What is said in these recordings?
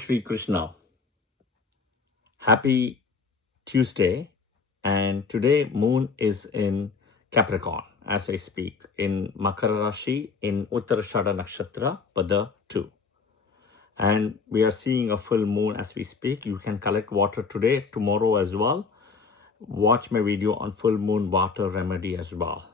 Shri Krishna. Happy Tuesday. And today moon is in Capricorn as I speak in Makara Rashi in Uttarashada Nakshatra Pada 2. And we are seeing a full moon as we speak. You can collect water today, tomorrow as well. Watch my video on full moon water remedy as well.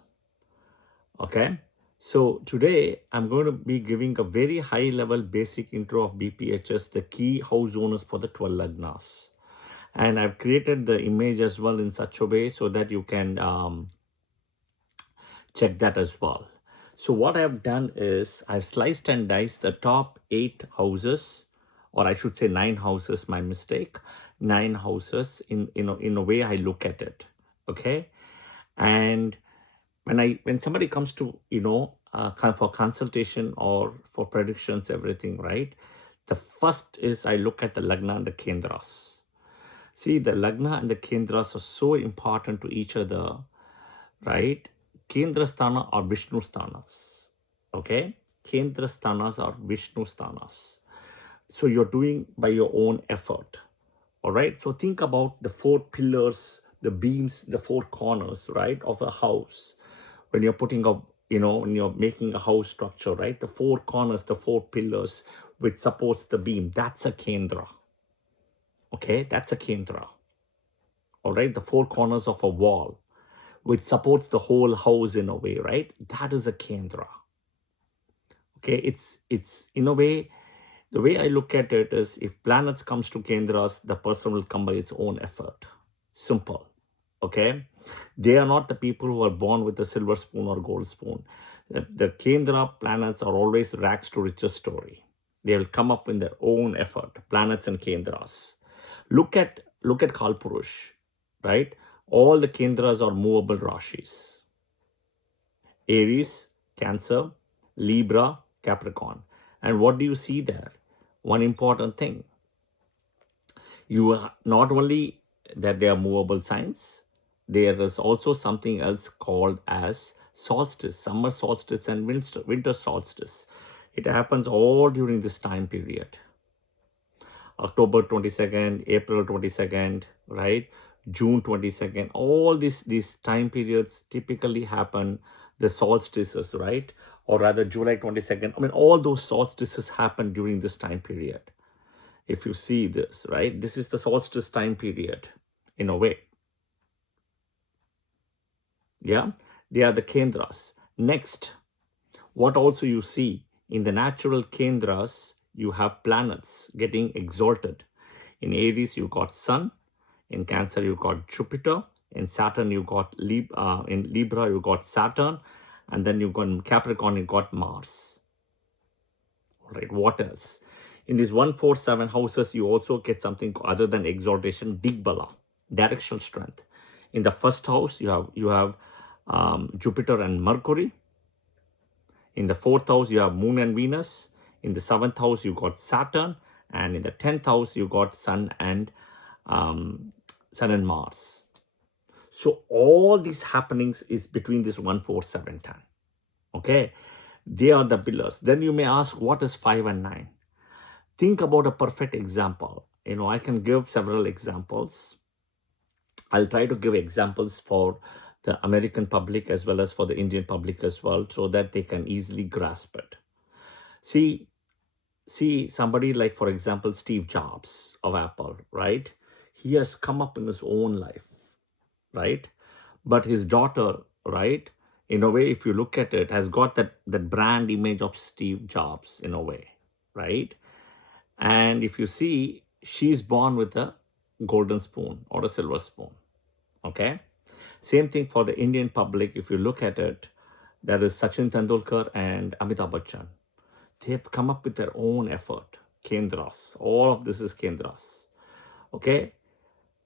Okay. So today I'm going to be giving a very high level basic intro of BPHS, the key house owners for the 12 Lagnas. And I've created the image as well in such a way so that you can check that as well. So what I've done is I've sliced and diced the top 8 houses, or I should say 9 houses, my mistake, 9 houses in a way I look at it. Okay. And when somebody comes to, for consultation or for predictions, everything, right? The first is I look at the Lagna and the Kendras. See, the Lagna and the Kendras are so important to each other, right? Kendra Sthana are Vishnu Sthanas, okay? Kendra Sthanas are Vishnu Sthanas. So you're doing by your own effort, all right? So think about the 4 pillars, the beams, the 4 corners, right, of a house. When you're putting up, when you're making a house structure, right? The 4 corners, the 4 pillars which supports the beam, that's a Kendra. Okay, that's a kendra. All right, the 4 corners of a wall, which supports the whole house in a way, right? That is a kendra. Okay, it's in a way, the way I look at it is if planets comes to kendras, the person will come by its own effort. Simple. Okay, they are not the people who are born with a silver spoon or gold spoon. The kendra planets are always rags to riches story. They will come up in their own effort, planets and kendras. Look at Kalpurush, right? All the kendras are movable rashis. Aries, Cancer, Libra, Capricorn. And what do you see there? One important thing. You are not only that they are movable signs, there is also something else called as solstice, summer solstice and winter solstice. It happens all during this time period. October 22nd, April 22nd, right? June 22nd, all these time periods typically happen, the solstices, right? Or rather July 22nd. I mean, all those solstices happen during this time period. If you see this, right? This is the solstice time period in a way. Yeah, they are the kendras. Next, what also you see in the natural kendras, you have planets getting exalted. In Aries, you got Sun. In Cancer, you got Jupiter. In Saturn, you got in Libra, you got Saturn. And then you got in Capricorn, you got Mars. All right, what else? In these 1, 4, 7 houses, you also get something other than exaltation, Digbala, directional strength. In the first house, you have Jupiter and Mercury. In the 4th house, you have Moon and Venus. In the 7th house, you got Saturn. And in the 10th house, you got Sun and Mars. So all these happenings is between this 1, 4, 7, 10. Okay, they are the pillars. Then you may ask, what is 5 and 9? Think about a perfect example. I can give several examples. I'll try to give examples for the American public as well as for the Indian public as well, so that they can easily grasp it. See somebody like, for example, Steve Jobs of Apple, right? He has come up in his own life, right? But his daughter, right, in a way, if you look at it, has got that brand image of Steve Jobs in a way, right? And if you see, she's born with a golden spoon or a silver spoon. Okay. Same thing for the Indian public. If you look at it, there is Sachin Tendulkar and Amitabh Bachchan. They've come up with their own effort. Kendras. All of this is kendras. Okay.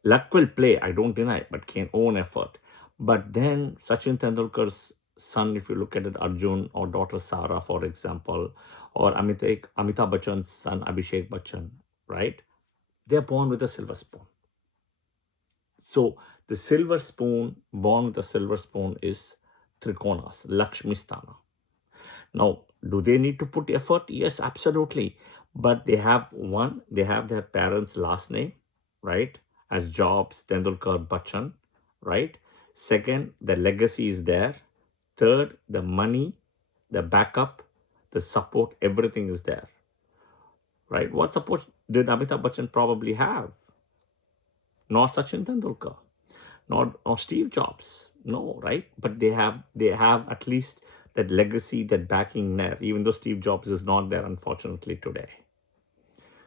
Luck will play, I don't deny, but own effort. But then Sachin Tendulkar's son, if you look at it, Arjun, or daughter Sara, for example, or Amitabh Bachchan's son, Abhishek Bachchan, right? They're born with a silver spoon. So the silver spoon, born with a silver spoon, is Trinkonas, Lakshmi Sthana. Now, do they need to put effort? Yes, absolutely. But they have their parents' last name, right? As Jobs, Tendulkar, Bachchan, right? Second, the legacy is there. Third, the money, the backup, the support, everything is there, right? What support did Amitabh Bachchan probably have? Not Sachin Tendulkar, not or Steve Jobs, no, right? But they have at least that legacy, that backing there, even though Steve Jobs is not there, unfortunately, today.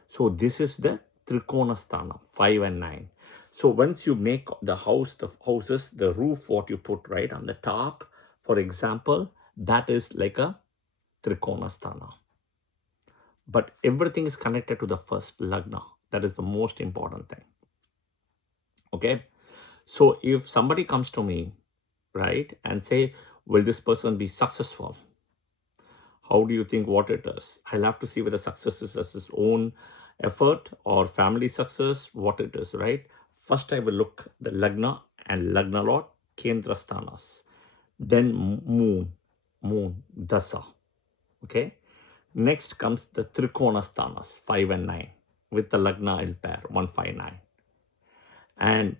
So this is the Trinkona Sthana, 5 and 9. So once you make the houses, the roof, what you put right on the top, for example, that is like a Trinkona Sthana. But everything is connected to the first Lagna. That is the most important thing. Okay. So if somebody comes to me, right, and say, will this person be successful? How do you think what it is? I'll have to see whether success is as his own effort or family success, what it is, right? First, I will look the Lagna and Lagna Lord, Kendra Sthanas. Then moon, Dasa. Okay. Next comes the Trinkona Sthanas, 5 and 9, with the Lagna il pair, 1, 5, 9. And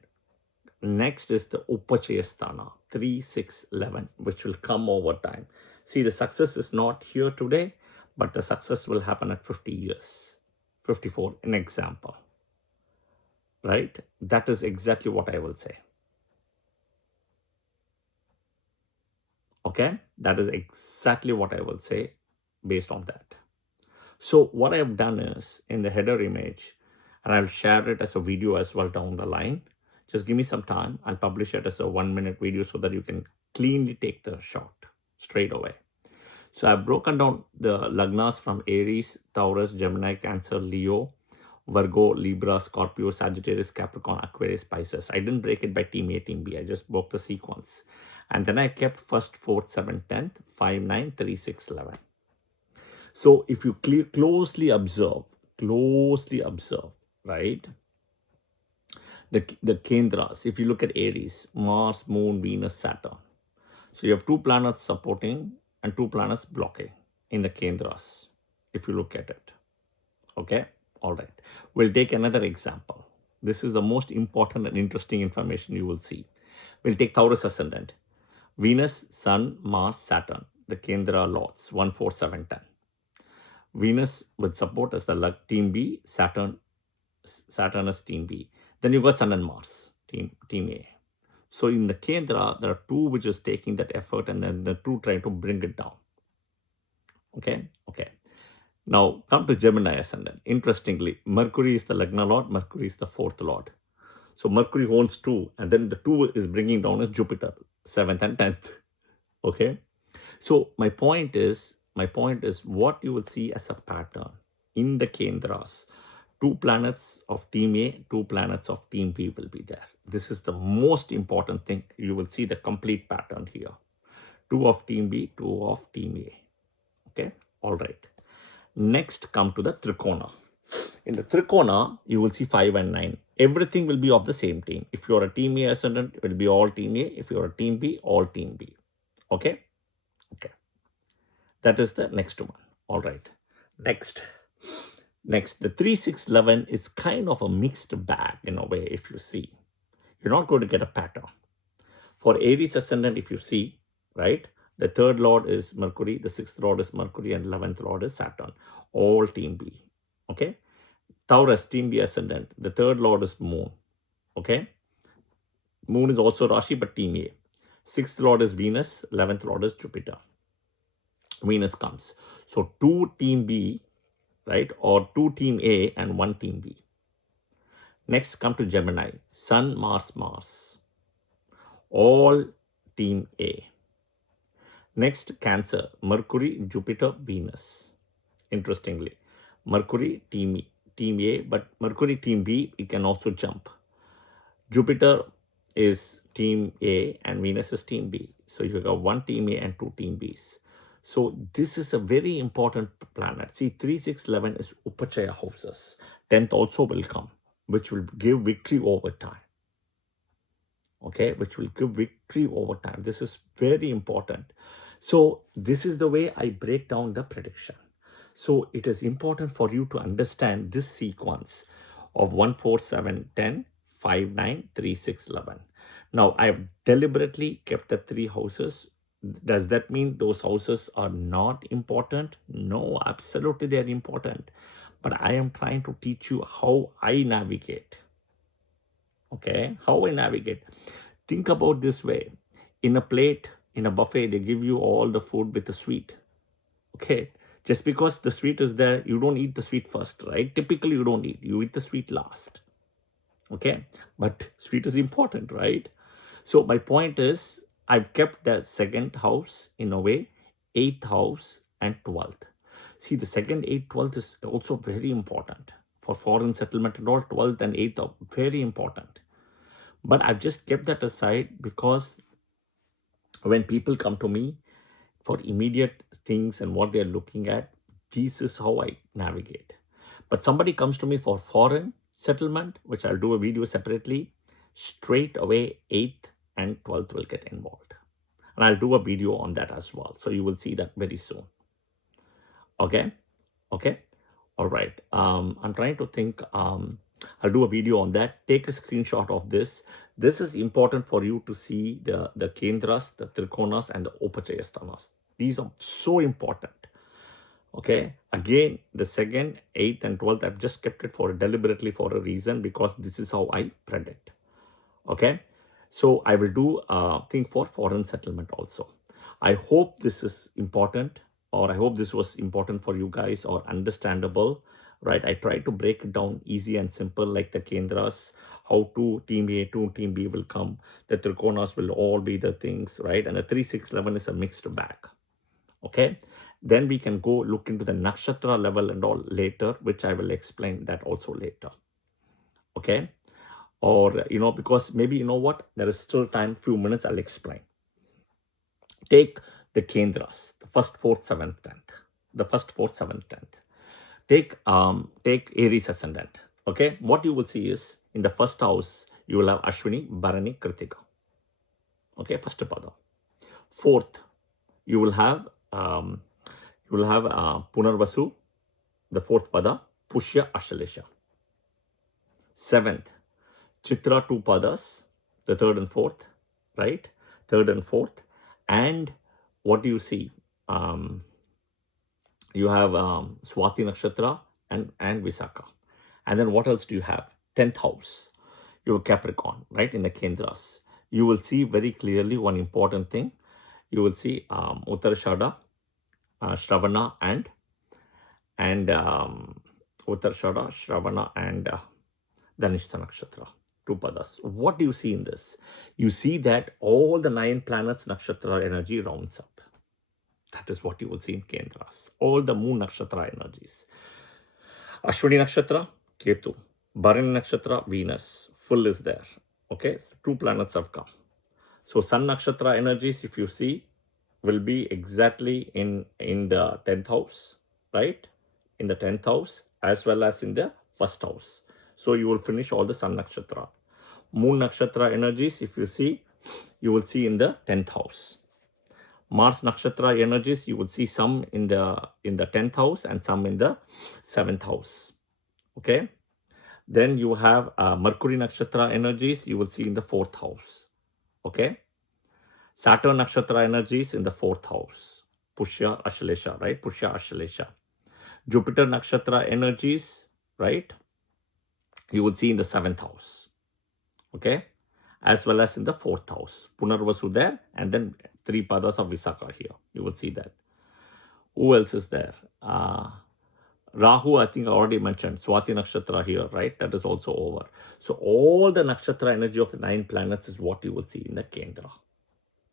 next is the Upachaya Sthana, 3, 6, 11, which will come over time. See, the success is not here today, but the success will happen at 50 years, 54, an example, right? That is exactly what I will say. Okay, that is exactly what I will say based on that. So what I have done is in the header image, and I'll share it as a video as well down the line. Just give me some time. I'll publish it as a 1-minute video so that you can cleanly take the shot straight away. So I've broken down the Lagnas from Aries, Taurus, Gemini, Cancer, Leo, Virgo, Libra, Scorpio, Sagittarius, Capricorn, Aquarius, Pisces. I didn't break it by team A, team B. I just broke the sequence. And then I kept first, 4th, 7th, 10th, 5, 9, 3, 6, 11. So if you closely observe, right, the kendras, if you look at Aries, Mars, Moon, Venus, Saturn. So you have 2 planets supporting and 2 planets blocking in the kendras, if you look at it. Okay, all right. We'll take another example. This is the most important and interesting information you will see. We'll take Taurus ascendant. Venus, Sun, Mars, Saturn, the kendra lords, 1, 4, 7, 10. Venus would support as the team B, Saturn as team B. Then you got Sun and Mars, team A. So in the Kendra, there are 2 which is taking that effort and then the 2 trying to bring it down. Okay. Now come to Gemini ascendant. Interestingly, Mercury is the Lagna Lord, Mercury is the 4th Lord. So Mercury owns 2 and then the 2 is bringing down as Jupiter, 7th and 10th. Okay. So my point is what you will see as a pattern in the Kendras. 2 planets of team A, 2 planets of team B will be there. This is the most important thing. You will see the complete pattern here. 2 of team B, 2 of team A. Okay, all right. Next, come to the Trinkona. In the Trinkona, you will see 5 and 9. Everything will be of the same team. If you are a team A ascendant, it will be all team A. If you are a team B, all team B. Okay. That is the next one. All right. Next, the 3, 6, 11 is kind of a mixed bag in a way. If you see, you're not going to get a pattern. For Aries ascendant, if you see, right, the 3rd Lord is Mercury, the 6th Lord is Mercury, and 11th Lord is Saturn. All team B. Okay. Taurus, team B ascendant, the 3rd Lord is Moon. Okay. Moon is also Rashi, but team A. 6th Lord is Venus, 11th Lord is Jupiter. Venus comes. So 2 team B, right, or 2 team A and 1 team B. Next, come to Gemini. Sun, Mars. All team A. Next, Cancer. Mercury, Jupiter, Venus. Interestingly, Mercury, team A, but Mercury, team B, it can also jump. Jupiter is team A and Venus is team B. So you have 1 team A and 2 team Bs. So this is a very important planet. See, 3, 6, 11 is Upachaya houses. 10th also will come, which will give victory over time. Okay, which will give victory over time. This is very important. So this is the way I break down the prediction. So it is important for you to understand this sequence of 1, 4, 7, 10, 5, 9, 3, 6, 11. Now, I have deliberately kept the 3 houses. Does that mean those houses are not important? No, absolutely they are important. But I am trying to teach you how I navigate. Okay, how I navigate. Think about this way. In a plate, in a buffet, they give you all the food with the sweet. Okay, just because the sweet is there, you don't eat the sweet first, right? Typically, you don't eat. You eat the sweet last. Okay, but sweet is important, right? So my point is, I've kept the second house in a way, 8th house and 12th. See, the second, 8th, 12th is also very important for foreign settlement and all. 12th and 8th are very important. But I've just kept that aside because when people come to me for immediate things and what they're looking at, this is how I navigate. But somebody comes to me for foreign settlement, which I'll do a video separately, straight away 8th and 12th will get involved. And I'll do a video on that as well. So you will see that very soon. Okay. All right. I'm trying to think. I'll do a video on that. Take a screenshot of this. This is important for you to see the kendras, the Trinkonas, and the Upachaya sthanas. These are so important. Okay. Again, the 2nd, 8th, and 12th, I've just kept it deliberately for a reason, because this is how I predict. Okay. So I will do a thing for foreign settlement also. I hope this is important, or I hope this was important for you guys, or understandable, right? I try to break it down easy and simple, like the kendras, how to team A to team B will come. The Trinkonas will all be the things, right? And the 3, 6, 11 is a mixed bag. Okay. Then we can go look into the nakshatra level and all later, which I will explain that also later. Okay. Or, because maybe, what, there is still time, few minutes, I'll explain. Take the kendras, the first, 4th, 7th, 10th. The first, 4th, 7th, 10th. Take Aries ascendant. Okay. What you will see is, in the first house, you will have Ashwini, Bharani, Kritika. Okay. First pada. 4th, you will have Punarvasu, the 4th pada, Pushya, Ashalesha. 7th, Chitra, 2 padas, the 3rd and 4th, right? 3rd and 4th. And what do you see? You have Swati Nakshatra and Visakha. And then what else do you have? 10th house. You have Capricorn, right? In the kendras. You will see very clearly one important thing. You will see Uttarashada, Shravana, and Uttarashada, Shravana, and Dhanishta Nakshatra. 2 padas. What do you see in this? You see that all the 9 planets nakshatra energy rounds up. That is what you will see in kendras. All the moon nakshatra energies. Ashwini nakshatra, Ketu. Bharani nakshatra, Venus. Full is there. Okay, so 2 planets have come. So sun nakshatra energies, if you see, will be exactly in the 10th house, right? In the 10th house, as well as in the 1st house. So you will finish all the sun nakshatra. Moon nakshatra energies, if you see, you will see in the 10th house. Mars nakshatra energies, you will see some in the 10th house and some in the 7th house. Okay. Then you have Mercury nakshatra energies, you will see in the 4th house. Okay. Saturn nakshatra energies in the 4th house. Pushya, Ashalesha, right? Pushya, Ashalesha. Jupiter nakshatra energies, right? You will see in the 7th house. Okay. As well as in the 4th house. Punarvasu there, and then 3 padas of Visakha here. You will see that. Who else is there? Rahu, I think I already mentioned. Swati nakshatra here, right? That is also over. So all the nakshatra energy of the 9 planets is what you will see in the kendra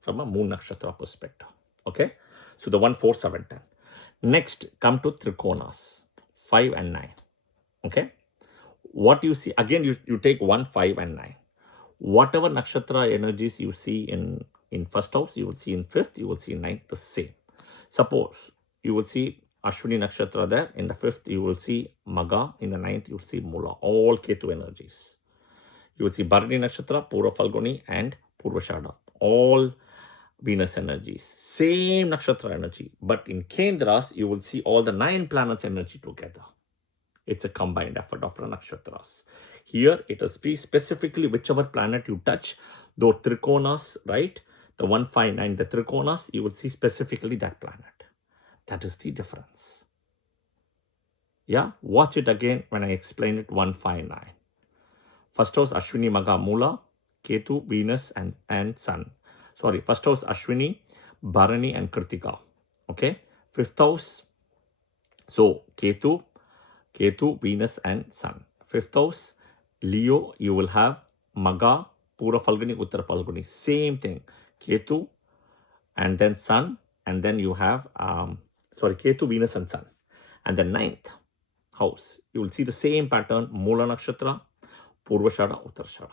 from a moon nakshatra perspective. Okay. So the 1, 4, 7, 10. Next, come to Trinkonas, 5 and 9. Okay. What you see, again, you take 1, 5, and 9. Whatever nakshatra energies you see in 1st house, you will see in 5th, you will see in 9th, the same. Suppose you will see Ashwini nakshatra there. In the 5th, you will see Magha. In the 9th, you will see Mula. All Ketu energies. You will see Bharani nakshatra, Purva Falguni, and Purvashada. All Venus energies. Same nakshatra energy. But in kendras, you will see all the 9 planets energy together. It's a combined effort of the nakshatras. Here, it is specifically whichever planet you touch, though Trikonas, right? The 159, the Trikonas, you will see specifically that planet. That is the difference. Yeah, watch it again when I explain it 159. First house Ashwini Maga Mula, Ketu, Venus and Sun. Sorry, first house Ashwini, Bharani and Kritika. Okay, fifth house, so Ketu, Venus and Sun. Fifth house, Leo, you will have Maga, Pura Falguni, Uttara Falguni. Same thing, Ketu and then Sun, and then you have, Ketu, Venus and Sun. And then ninth house, you will see the same pattern, Mula Nakshatra, Purvashada, Uttarashada.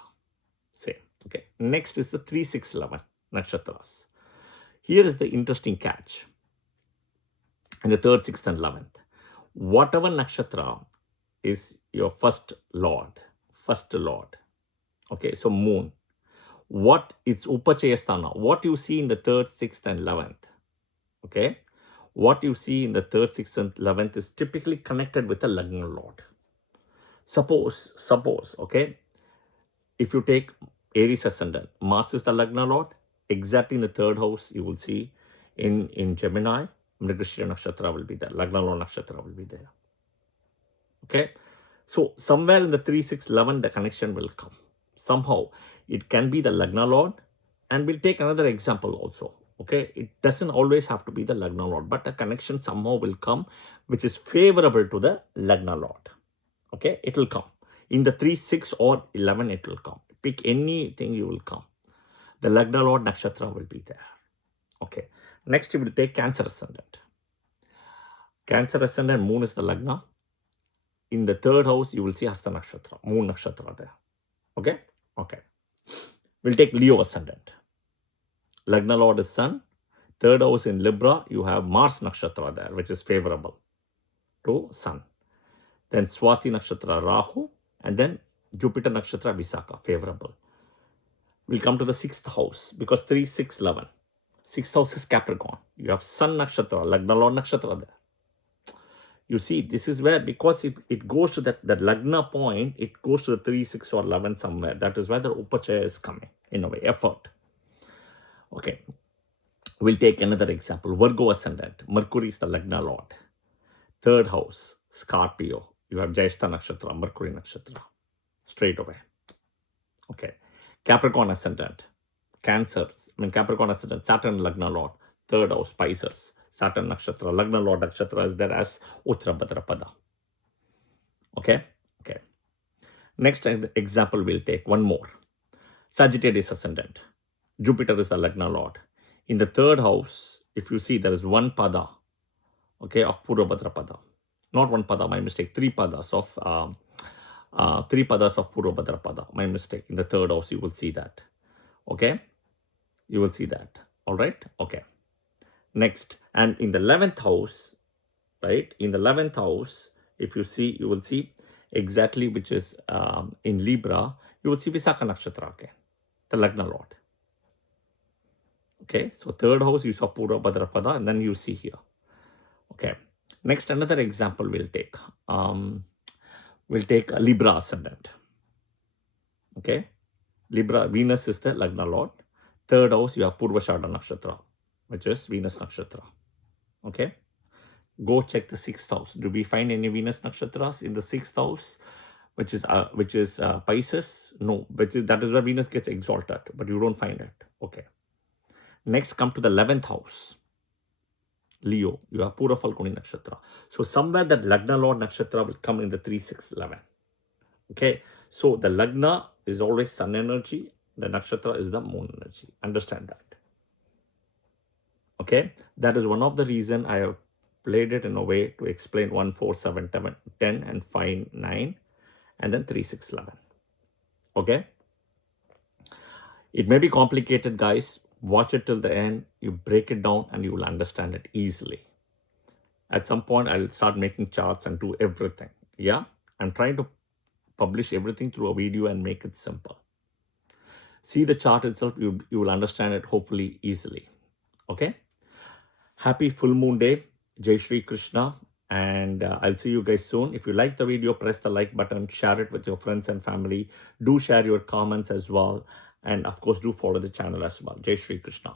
Same. Okay. Next is the 3, 6, 11 nakshatras. Here is the interesting catch. In the 3rd, 6th, and 11th, whatever nakshatra is your first lord. Okay. So moon. What it's Upachaya sthana. What you see in the 3rd, 6th, and 11th. Okay. What you see in the 3rd, 6th, and 11th is typically connected with a Lagna lord. Suppose, okay, if you take Aries ascendant, Mars is the Lagna lord, exactly in the 3rd house, you will see in Gemini, Mrigashira Nakshatra will be there, Lagna lord Nakshatra will be there. Okay, so somewhere in the 3, 6, 11, the connection will come. Somehow, it can be the Lagna lord, and we'll take another example also. Okay, it doesn't always have to be the Lagna lord, but a connection somehow will come, which is favorable to the Lagna lord. Okay, it will come. In the 3, 6 or 11, it will come. Pick anything, you will come. The Lagna Lord Nakshatra will be there. Okay. Next, you will take Cancer Ascendant. Cancer Ascendant, Moon is the Lagna. In the 3rd house, you will see Hasta Nakshatra, Moon Nakshatra there. Okay? Okay. We'll take Leo Ascendant. Lagna Lord is Sun. 3rd house in Libra, you have Mars Nakshatra there, which is favorable to Sun. Then Swati Nakshatra, Rahu. And then Jupiter Nakshatra, Visakha, favorable. We'll come to the 6th house because 3, 6, 11. 6th house is Capricorn. You have Sun Nakshatra, Lagna Lord Nakshatra there. You see, this is where, because it goes to that Lagna point, it goes to the 3, 6 or 11 somewhere. That is where the Upachaya is coming, in a way, effort. Okay. We'll take another example. Virgo Ascendant. Mercury is the Lagna Lord. 3rd house, Scorpio. You have Jyeshta Nakshatra, Mercury Nakshatra. Straight away. Okay. Capricorn Ascendant. Capricorn Ascendant. Saturn Lagna Lord. 3rd house, Pisces. Saturn Nakshatra. Lagna Lord Nakshatra is there as Uttara Bhadrapada. Okay. Okay. Next example we'll take. One more. Sagittarius Ascendant. Jupiter is the Lagna Lord. In the 3rd house, if you see, there is one pada, okay, of Purva Bhadrapada. Not one pada, my mistake. 3 padas of 3 padas of Purva Bhadrapada. My mistake. In the 3rd house, you will see that. Okay, you will see that. All right. Okay. Next, and in the 11th house, right? In the 11th house, if you see, you will see exactly which is in Libra. You will see Visakha Nakshatra again, the Lagna Lord. Okay, so 3rd house you saw Purva Bhadrapada, and then you see here. Okay, next another example we'll take. We'll take a Libra Ascendant. Okay, Libra, Venus is the Lagna Lord. 3rd house you have Purvashada Nakshatra, which is Venus Nakshatra. Okay, go check the 6th house. Do we find any Venus Nakshatras in the 6th house, which is Pisces? No, but that is where Venus gets exalted, but you don't find it. Okay. Next, come to the 11th house. Leo, you have Pura Falguni Nakshatra. So somewhere that Lagna Lord Nakshatra will come in the 3, 6, 11. Okay, so the Lagna is always Sun energy. The Nakshatra is the Moon energy. Understand that. Okay, that is one of the reason I have played it in a way to explain 1, 4, 7, 10 and 5, 9 and then 3, 6, 11. Okay, it may be complicated, guys. Watch it till the end. You break it down and you will understand it easily. At some point, I'll start making charts and do everything. Yeah, I'm trying to publish everything through a video and make it simple. See the chart itself, you will understand it hopefully easily. Okay? Happy full moon day. Jai Shri Krishna. And I'll see you guys soon. If you like the video, press the like button, share it with your friends and family. Do share your comments as well. And of course, do follow the channel as well. Jai Shri Krishna.